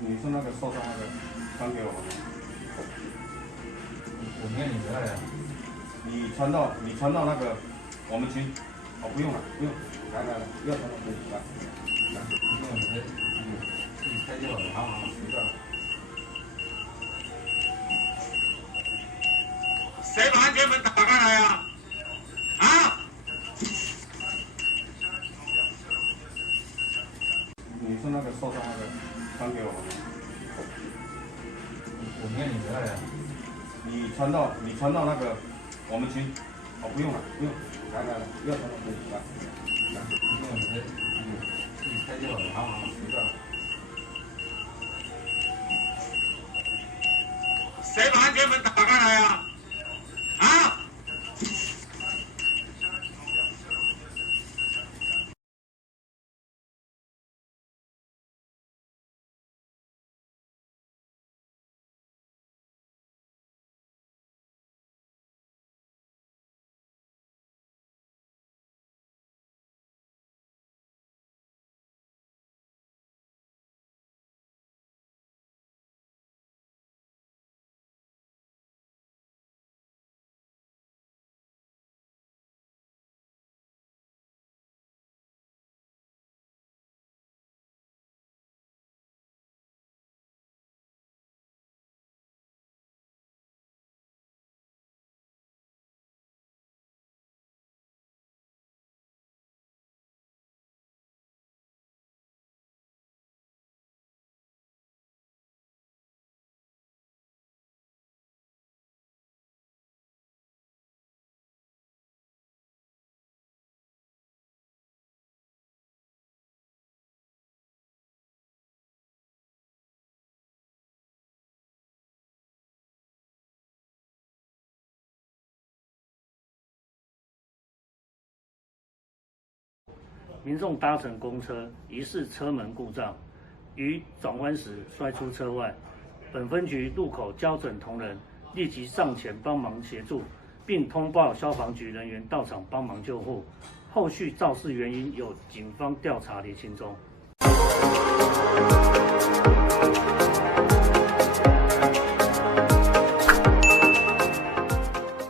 女生那个受伤那个传给我们。我念你的呀。你传到那个我们群。哦，不用了，不用。来，要传到这里来。来，不用你自己开就好了。好，知道了。谁把安全门打开来呀？啊！女生那个受伤那个传给我们。我念你的呀。你传到那个我们群。哦，不用了，不用。来，要传到这里来。来，不用你自己开就好了。好，知道了。谁把安全门打开来呀？啊！民众搭乘公车，疑似车门故障，于转弯时摔出车外。本分局路口交警同仁立即上前帮忙协助，并通报消防局人员到场帮忙救护。后续肇事原因由警方调查厘清中。